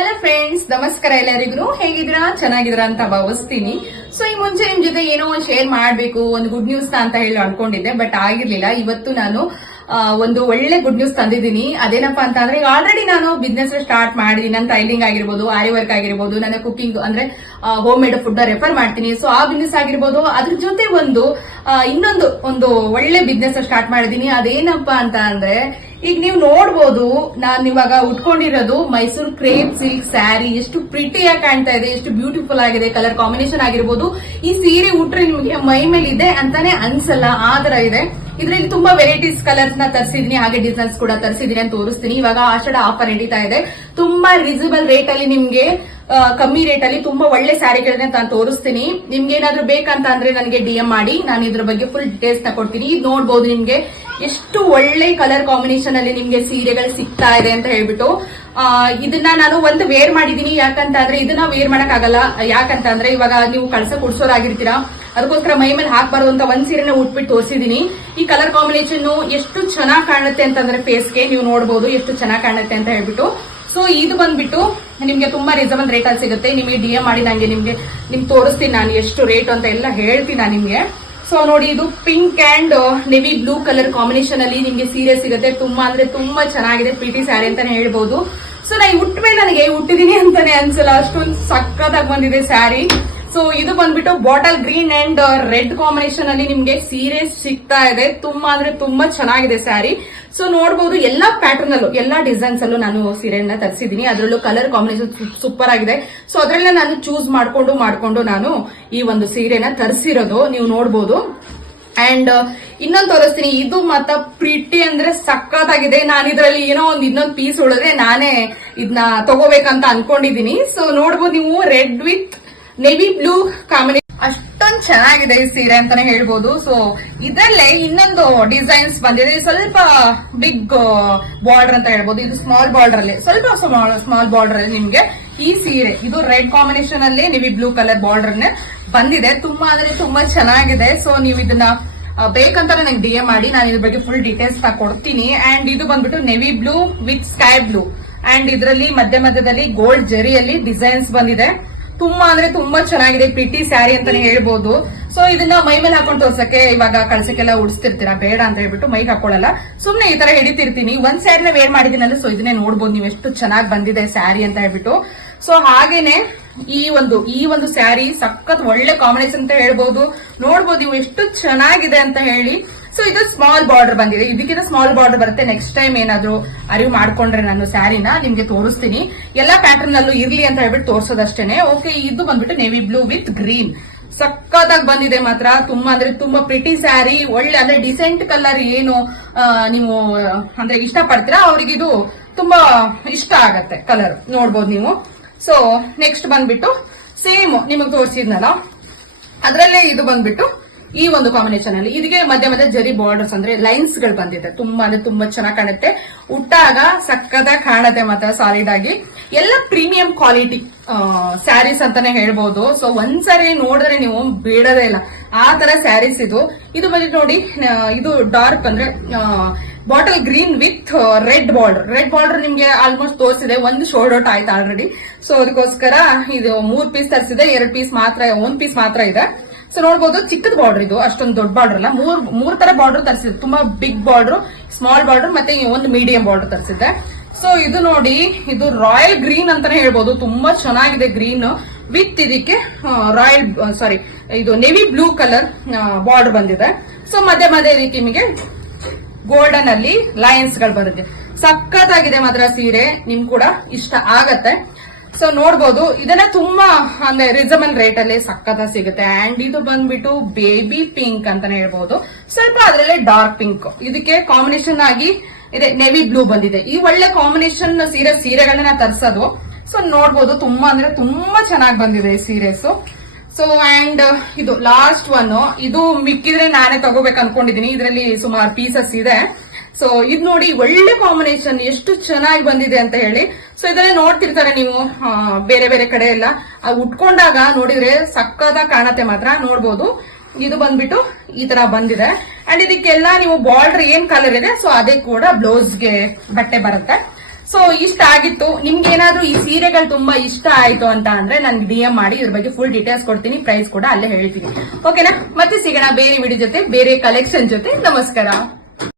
Hello friends, ನಮಸ್ಕಾರ. ಎಲ್ಲರಿಗೂ ಹೇಗಿದ್ದೀರಾ? ಚೆನ್ನಾಗಿದ್ದೀರಾ ಅಂತ ಭಾವಿಸ್ತೀನಿ. ಸೊ ಈ ಮುಂಚೆ ನಿಮ್ ಜೊತೆ ಏನೋ ಒಂದು ಶೇರ್ ಮಾಡ್ಬೇಕು, ಒಂದು ಗುಡ್ ನ್ಯೂಸ್ ಅಂತ ಹೇಳಿ ಅನ್ಕೊಂಡಿದ್ದೆ, ಬಟ್ ಆಗಿರ್ಲಿಲ್ಲ. ಇವತ್ತು ನಾನು ಒಂದು ಒಳ್ಳೆ ಗುಡ್ ನ್ಯೂಸ್ ತಂದಿದ್ದೀನಿ. ಅದೇನಪ್ಪಾ ಅಂತ ಅಂದ್ರೆ, ಆಲ್ರೆಡಿ ನಾನು ಬಿಸ್ನೆಸ್ ಸ್ಟಾರ್ಟ್ ಮಾಡಿದೀನಿ. ನನ್ನ ಟೈಲಿಂಗ್ ಆಗಿರ್ಬೋದು, ಆರಿ ವರ್ಕ್ ಆಗಿರ್ಬೋದು, ನನ್ನ ಕುಕಿಂಗ್ ಅಂದ್ರೆ ಹೋಮ್ ಮೇಡ್ ಫುಡ್ ರೆಫರ್ ಮಾಡ್ತೀನಿ. ಸೊ ಆ ಬಿಸ್ನೆಸ್ ಆಗಿರ್ಬೋದು, ಅದ್ರ ಜೊತೆ ಇನ್ನೊಂದು ಒಳ್ಳೆ ಬಿಸ್ನೆಸ್ ಸ್ಟಾರ್ಟ್ ಮಾಡಿದೀನಿ. ಅದೇನಪ್ಪಾ ಅಂತ ಅಂದ್ರೆ, ಈಗ ನೀವು ನೋಡ್ಬೋದು, ನಾನು ಇವಾಗ ಉಟ್ಕೊಂಡಿರೋದು ಮೈಸೂರು ಕ್ರೇಪ್ ಸಿಲ್ಕ್ ಸ್ಯಾರಿ. ಎಷ್ಟು ಪ್ರಿಟಿಯಾಗಿ ಕಾಣ್ತಾ ಇದೆ, ಎಷ್ಟು ಬ್ಯೂಟಿಫುಲ್ ಆಗಿದೆ. ಕಲರ್ ಕಾಂಬಿನೇಷನ್ ಆಗಿರ್ಬೋದು, ಈ ಸೀರೆ ಉಟ್ರೆ ನಿಮಗೆ ಮೈ ಮೇಲೆ ಇದೆ ಅಂತಾನೆ ಅನ್ಸಲ್ಲ, ಆ ತರ ಇದೆ. ಇದರಲ್ಲಿ ತುಂಬಾ ವೆರೈಟೀಸ್ ಕಲರ್ಸ್ ನ ತರಿಸಿದೀನಿ, ಹಾಗೆ ಡಿಸೈನ್ಸ್ ಕೂಡ ತರಿಸಿದೀನಿ ಅಂತ ತೋರಿಸ್ತೀನಿ. ಇವಾಗ ಆಷಾಢ ಆಫರ್ ನಡೀತಾ ಇದೆ. ತುಂಬಾ ರೀಸನಬಲ್ ರೇಟ್ ಅಲ್ಲಿ ನಿಮ್ಗೆ ಕಮ್ಮಿ ರೇಟ್ ಅಲ್ಲಿ ತುಂಬಾ ಒಳ್ಳೆ ಸ್ಯಾರಿಗಳನ್ನ ನಾನು ತೋರಿಸ್ತೀನಿ. ನಿಮ್ಗೆ ಏನಾದ್ರು ಬೇಕಂತ ಅಂದ್ರೆ ನನಗೆ DM ಮಾಡಿ, ನಾನು ಇದ್ರ ಬಗ್ಗೆ ಫುಲ್ ಡೀಟೇಲ್ಸ್ ನ ಕೊಡ್ತೀನಿ. ಇದು ನೋಡ್ಬೋದು ನಿಮ್ಗೆ ಎಷ್ಟು ಒಳ್ಳೆ ಕಲರ್ ಕಾಂಬಿನೇಷನ್ ಅಲ್ಲಿ ನಿಮ್ಗೆ ಸೀರೆಗಳು ಸಿಗ್ತಾ ಇದೆ ಅಂತ ಹೇಳ್ಬಿಟ್ಟು. ಇದನ್ನ ನಾನು ಒಂದು ವೇರ್ ಮಾಡಿದೀನಿ. ಯಾಕಂತ ಅಂದ್ರೆ ಇದನ್ನ ವೇರ್ ಮಾಡಕ್ ಆಗಲ್ಲ. ಯಾಕಂತ ಅಂದ್ರೆ ಇವಾಗ ನೀವು ಕಳ್ಸ ಕುಡ್ಸೋರಾಗಿರ್ತೀರಾ, ಅದಕ್ಕೋಸ್ಕರ ಮೈ ಮೇಲೆ ಹಾಕ್ಬಾರ್ದು ಅಂತ ಒಂದ್ ಸೀರೆನ ಉಟ್ಬಿಟ್ಟು ತೋರಿಸಿದೀನಿ. ಈ ಕಲರ್ ಕಾಂಬಿನೇಷನ್ ಎಷ್ಟು ಚೆನ್ನಾಗಿ ಕಾಣುತ್ತೆ ಅಂತಂದ್ರೆ ಫೇಸ್ಗೆ ನೀವು ನೋಡಬಹುದು ಎಷ್ಟು ಚೆನ್ನಾಗಿ ಕಾಣುತ್ತೆ ಅಂತ ಹೇಳ್ಬಿಟ್ಟು. ಸೊ ಇದು ಬಂದ್ಬಿಟ್ಟು ನಿಮ್ಗೆ ತುಂಬಾ ರೀಸನಬಲ್ ರೇಟ್ ಅಲ್ಲಿ ಸಿಗುತ್ತೆ. ನಿಮಗೆ DM ಮಾಡಿ ನಿಮ್ಗೆ ತೋರಿಸ್ತೀನಿ ನಾನು ಎಷ್ಟು ರೇಟ್ ಅಂತ ಎಲ್ಲ ಹೇಳ್ತೀನಿ ನಾನು ನಿಮ್ಗೆ. ಸೊ ನೋಡಿ, ಇದು pink and navy blue colour combination ಅಲ್ಲಿ ನಿಮ್ಗೆ ಸೀರೆ ಸಿಗುತ್ತೆ. ತುಂಬಾ ಅಂದ್ರೆ ತುಂಬಾ ಚೆನ್ನಾಗಿದೆ, ಪ್ರಿಟಿ ಸ್ಯಾರಿ ಅಂತಾನೆ ಹೇಳ್ಬಹುದು. ಸೊ ನಾ ಉಟ್ಟ ಮೇಲೆ ನನಗೆ ಉಟ್ಟಿದೀನಿ ಅಂತಾನೆ ಅನ್ಸಲ್ಲ, ಅಷ್ಟೊಂದು ಸಕ್ಕತ್ತಾಗಿ ಬಂದಿದೆ ಸ್ಯಾರಿ. ಸೊ ಇದು ಬಂದ್ಬಿಟ್ಟು bottle green and red combination ಅಲ್ಲಿ ನಿಮ್ಗೆ ಸೀರೆ ಸಿಗ್ತಾ ಇದೆ. ತುಂಬಾ ಅಂದ್ರೆ ತುಂಬಾ ಚೆನ್ನಾಗಿದೆ ಸ್ಯಾರಿ. ಸೊ ನೋಡಬಹುದು, ಎಲ್ಲಾ ಪ್ಯಾಟರ್ನ್ ಅಲ್ಲೂ ಎಲ್ಲಾ ಡಿಸೈನ್ಸ್ ಅಲ್ಲೂ ನಾನು ಸೀರೆಯನ್ನ ತರಿಸಿದೀನಿ. ಅದರಲ್ಲೂ ಕಲರ್ ಕಾಂಬಿನೇಷನ್ ಸೂಪರ್ ಆಗಿದೆ. ಸೊ ಅದ್ರಲ್ಲೇ ನಾನು ಚೂಸ್ ಮಾಡ್ಕೊಂಡು ನಾನು ಈ ಒಂದು ಸೀರೆನ ತರಿಸಿರೋದು ನೀವು ನೋಡಬಹುದು. ಅಂಡ್ ಇನ್ನೊಂದು ತೋರಿಸ್ತೀನಿ. ಇದು ಮಾತ್ರ ಪ್ರಿಟಿ ಅಂದ್ರೆ ಸಕ್ಕತ್ತಾಗಿದೆ. ನಾನು ಇದರಲ್ಲಿ ಏನೋ ಇನ್ನೊಂದು ಪೀಸ್ ಉಳಿದ್ರೆ ನಾನೇ ಇದನ್ನ ತಗೋಬೇಕಂತ ಅನ್ಕೊಂಡಿದೀನಿ. ಸೊ ನೋಡ್ಬೋದು ನೀವು, red with navy blue combination ಅಷ್ಟೊಂದು ಚೆನ್ನಾಗಿದೆ ಈ ಸೀರೆ ಅಂತಾನೆ ಹೇಳ್ಬೋದು. ಸೊ ಇದರಲ್ಲೇ ಇನ್ನೊಂದು ಡಿಸೈನ್ಸ್ ಬಂದಿದೆ, ಸ್ವಲ್ಪ ಬಿಗ್ ಬಾರ್ಡರ್ ಅಂತ ಹೇಳ್ಬೋದು. ಇದು ಸ್ಮಾಲ್ ಬಾರ್ಡರ್ ಅಲ್ಲಿ, ಸ್ವಲ್ಪ ಸ್ಮಾಲ್ ಬಾರ್ಡರ್ ಅಲ್ಲಿ ನಿಮ್ಗೆ ಈ ಸೀರೆ, ಇದು ರೆಡ್ ಕಾಂಬಿನೇಷನ್ ಅಲ್ಲಿ ನೆವಿ ಬ್ಲೂ ಕಲರ್ ಬಾರ್ಡರ್ ಬಂದಿದೆ. ತುಂಬಾ ಅಂದ್ರೆ ತುಂಬಾ ಚೆನ್ನಾಗಿದೆ. ಸೊ ನೀವು ಇದನ್ನ ಬೇಕಂತ ನನಗೆ DM ಮಾಡಿ, ನಾನು ಇದ್ರ ಬಗ್ಗೆ ಫುಲ್ ಡೀಟೇಲ್ಸ್ ಕೊಡ್ತೀನಿ. ಅಂಡ್ ಇದು ಬಂದ್ಬಿಟ್ಟು navy blue with sky blue and ಇದರಲ್ಲಿ ಮಧ್ಯದಲ್ಲಿ ಗೋಲ್ಡ್ ಜರಿಯಲ್ಲಿ ಡಿಸೈನ್ಸ್ ಬಂದಿದೆ. ತುಂಬಾ ಅಂದ್ರೆ ತುಂಬಾ ಚೆನ್ನಾಗಿದೆ, ಪ್ರಿಟಿ ಸ್ಯಾರಿ ಅಂತಾನೆ ಹೇಳ್ಬೋದು. ಸೊ ಇದನ್ನ ಮೈ ಮೇಲೆ ಹಾಕೊಂಡು ತೋರ್ಸಕ್ಕೆ, ಇವಾಗ ಕಳ್ಸಕ್ಕೆಲ್ಲ ಉಡಿಸ್ತಿರ್ತೀರಾ, ಬೇಡ ಅಂತ ಹೇಳ್ಬಿಟ್ಟು ಮೈಗೆ ಹಾಕೊಳ್ಳಲ್ಲ, ಸುಮ್ನೆ ಈ ತರ ಹಿಡಿತಿರ್ತೀನಿ. ಒಂದ್ ಸ್ಯಾರಿನ ವೇರ್ ಮಾಡಿದಿನಲ್ಲ, ಸೊ ಇದನ್ನೇ ನೋಡ್ಬೋದು ನೀವು ಎಷ್ಟು ಚೆನ್ನಾಗಿ ಬಂದಿದೆ ಸ್ಯಾರಿ ಅಂತ ಹೇಳ್ಬಿಟ್ಟು. ಸೊ ಹಾಗೇನೆ ಈ ಒಂದು ಸ್ಯಾರಿ ಸಖತ್ ಒಳ್ಳೆ ಕಾಂಬಿನೇಷನ್ ಅಂತ ಹೇಳ್ಬೋದು. ನೋಡ್ಬೋದು ನೀವು ಎಷ್ಟು ಚೆನ್ನಾಗಿದೆ ಅಂತ ಹೇಳಿ. ಸೊ ಇದು ಸ್ಮಾಲ್ ಬಾರ್ಡರ್ ಬಂದಿದೆ, ಇದಕ್ಕಿಂತ ಸ್ಮಾಲ್ ಬಾರ್ಡರ್ ಬರುತ್ತೆ. ನೆಕ್ಸ್ಟ್ ಟೈಮ್ ಏನಾದ್ರು ಅರಿವು ಮಾಡ್ಕೊಂಡ್ರೆ ನಾನು ಸ್ಯಾರಿನ ನಿಮ್ಗೆ ತೋರಿಸ್ತೀನಿ. ಎಲ್ಲಾ ಪ್ಯಾಟರ್ನ್ ಅಲ್ಲೂ ಇರ್ಲಿ ಅಂತ ಹೇಳ್ಬಿಟ್ಟು ತೋರ್ಸೋದಷ್ಟೇನೆ. ಓಕೆ, ಇದು ಬಂದ್ಬಿಟ್ಟು ನೆವಿ ಬ್ಲೂ ವಿತ್ ಗ್ರೀನ್ ಸಕ್ಕತ್ತಾಗಿ ಬಂದಿದೆ ಮಾತ್ರ. ತುಂಬಾ ಅಂದ್ರೆ ತುಂಬಾ ಪ್ರಿಟಿ ಸ್ಯಾರಿ, ಒಳ್ಳೆ ಅಂದ್ರೆ ಡಿಸೆಂಟ್ ಕಲರ್ ಏನು ನೀವು ಅಂದ್ರೆ ಇಷ್ಟ ಪಡ್ತೀರಾ ಅವ್ರಿಗೆ ಇದು ತುಂಬಾ ಇಷ್ಟ ಆಗತ್ತೆ ಕಲರ್, ನೋಡ್ಬೋದು ನೀವು. ಸೊ ನೆಕ್ಸ್ಟ್ ಬಂದ್ಬಿಟ್ಟು ಸೇಮ್ ನಿಮಗೆ ತೋರಿಸಿದ್ನಲ್ಲ ಅದ್ರಲ್ಲೇ ಇದು ಬಂದ್ಬಿಟ್ಟು ಈ ಒಂದು ಕಾಂಬಿನೇಷನ್ ಅಲ್ಲಿ ಇದಕ್ಕೆ ಮಧ್ಯ ಜರಿ ಬಾರ್ಡರ್ಸ್ ಅಂದ್ರೆ ಲೈನ್ಸ್ ಗಳು ಬಂದಿದೆ. ತುಂಬಾ ಅಂದ್ರೆ ತುಂಬಾ ಚೆನ್ನಾಗಿ ಕಾಣುತ್ತೆ, ಉಟ್ಟಾಗ ಸಕ್ಕತ್ತಾಗಿ ಕಾಣುತ್ತೆ ಮಾತ್ರ ಸಾಲಿಡ್ ಆಗಿ. ಎಲ್ಲ ಪ್ರೀಮಿಯಂ ಕ್ವಾಲಿಟಿ ಸ್ಯಾರೀಸ್ ಅಂತಾನೆ ಹೇಳ್ಬೋದು. ಸೊ ಒಂದ್ಸರಿ ನೋಡಿದ್ರೆ ನೀವು ಬೇಡದೇ ಇಲ್ಲ, ಆ ತರ ಸ್ಯಾರೀಸ್ ಇದು ಬಂದಿದ್ದು ನೋಡಿ. ಇದು ಡಾರ್ಕ್ ಅಂದ್ರೆ bottle green with red border ನಿಮ್ಗೆ ಆಲ್ಮೋಸ್ಟ್ ತೋರಿಸಿದೆ. ಒಂದು ಶೋಲ್ಡ್ ಔಟ್ ಆಯ್ತು ಆಲ್ರೆಡಿ. ಸೊ ಅದಕ್ಕೋಸ್ಕರ ಇದು 3 ಪೀಸ್ ತರಿಸಿದೆ, 2 ಪೀಸ್ ಮಾತ್ರ, 1 ಪೀಸ್ ಮಾತ್ರ ಇದೆ. ಸೊ ನೋಡ್ಬೋದು, ಚಿಕ್ಕದ ಬಾರ್ಡರ್ ಇದು, ಅಷ್ಟೊಂದು ದೊಡ್ಡ ಬಾರ್ಡರ್ ಅಲ್ಲ. ಮೂರ್ ತರ ಬಾರ್ಡರ್ ತರಿಸಿದೆ, ತುಂಬಾ ಬಿಗ್ ಬಾರ್ಡರ್, ಸ್ಮಾಲ್ ಬಾರ್ಡರ್ ಮತ್ತೆ ಒಂದು ಮೀಡಿಯಂ ಬಾರ್ಡರ್ ತರಿಸಿದೆ. ಸೊ ಇದು ನೋಡಿ, ಇದು ರಾಯಲ್ ಗ್ರೀನ್ ಅಂತಾನೆ ಹೇಳ್ಬೋದು. ತುಂಬಾ ಚೆನ್ನಾಗಿದೆ ಗ್ರೀನ್ ವಿತ್ ಇದಕ್ಕೆ ಇದು ನೆವಿ ಬ್ಲೂ ಕಲರ್ ಬಾರ್ಡರ್ ಬಂದಿದೆ. ಸೊ ಮಧ್ಯ ಇದಕ್ಕೆ ನಿಮಗೆ ಗೋಲ್ಡನ್ ಅಲ್ಲಿ ಲೈನ್ಸ್ ಗಳು ಬರುತ್ತೆ. ಸಖತ್ತಾಗಿದೆ ಮಾತ್ರ ಸೀರೆ, ನಿಮ್ ಕೂಡ ಇಷ್ಟ ಆಗತ್ತೆ. ಸೊ ನೋಡ್ಬೋದು, ಇದನ್ನ ತುಂಬಾ ಅಂದ್ರೆ ರೀಸನಬಲ್ ರೇಟ್ ಅಲ್ಲಿ ಸಖತ್ ಸಿಗುತ್ತೆ. ಅಂಡ್ ಇದು ಬಂದ್ಬಿಟ್ಟು ಬೇಬಿ ಪಿಂಕ್ ಅಂತಾನೆ ಹೇಳ್ಬಹುದು, ಸ್ವಲ್ಪ ಅದ್ರಲ್ಲೇ ಡಾರ್ಕ್ ಪಿಂಕ್. ಇದಕ್ಕೆ ಕಾಂಬಿನೇಷನ್ ಆಗಿ ಇದೆ ನೆವಿ ಬ್ಲೂ ಬಂದಿದೆ. ಈ ಒಳ್ಳೆ ಕಾಂಬಿನೇಷನ್ ಸೀರೆಗಳನ್ನ ತರಿಸೋದು. ಸೊ ನೋಡ್ಬೋದು, ತುಂಬಾ ಅಂದ್ರೆ ತುಂಬಾ ಚೆನ್ನಾಗಿ ಬಂದಿದೆ ಈ ಸೀರೆಸ್. ಸೊ ಅಂಡ್ ಇದು ಲಾಸ್ಟ್ ಒನ್, ಇದು ಮಿಕ್ಕಿದ್ರೆ ನಾನೇ ತಗೋಬೇಕು ಅನ್ಕೊಂಡಿದೀನಿ. ಇದರಲ್ಲಿ ಸುಮಾರು ಪೀಸಸ್ ಇದೆ. ಸೊ ಇದು ನೋಡಿ, ಒಳ್ಳೆ ಕಾಂಬಿನೇಷನ್, ಎಷ್ಟು ಚೆನ್ನಾಗಿ ಬಂದಿದೆ ಅಂತ ಹೇಳಿ. ಸೊ ಇದರಲ್ಲಿ ನೋಡ್ತಿರ್ತಾರೆ ನೀವು ಬೇರೆ ಬೇರೆ ಕಡೆ ಎಲ್ಲ, ಉಟ್ಕೊಂಡಾಗ ನೋಡಿದ್ರೆ ಸಕ್ಕತ್ತಾಗಿ ಕಾಣತ್ತೆ ಮಾತ್ರ. ನೋಡ್ಬೋದು, ಇದು ಬಂದ್ಬಿಟ್ಟು ಈ ತರ ಬಂದಿದೆ. ಅಂಡ್ ಇದಕ್ಕೆಲ್ಲ ನೀವು ಬಾರ್ಡರ್ ಏನ್ ಕಲರ್ ಇದೆ, ಸೊ ಅದೇ ಕೂಡ ಬ್ಲೌಸ್ಗೆ ಬಟ್ಟೆ ಬರುತ್ತೆ. ಸೊ ಇಷ್ಟ ಆಗಿತ್ತು. ನಿಮ್ಗೆ ಏನಾದ್ರೂ ಈ ಸೀರೆಗಳು ತುಂಬಾ ಇಷ್ಟ ಆಯ್ತು ಅಂತ ಅಂದ್ರೆ ನನ್ಗೆ DM ಮಾಡಿ ಇದ್ರ ಬಗ್ಗೆ ಫುಲ್ ಡೀಟೇಲ್ಸ್ ಕೊಡ್ತೀನಿ, ಪ್ರೈಸ್ ಕೂಡ ಅಲ್ಲೇ ಹೇಳ್ತೀನಿ. ಓಕೆನಾ? ಮತ್ತೆ ಸಿಗೋಣ ಬೇರೆ ವಿಡಿಯೋ ಜೊತೆ, ಬೇರೆ ಕಲೆಕ್ಷನ್ ಜೊತೆ. ನಮಸ್ಕಾರ.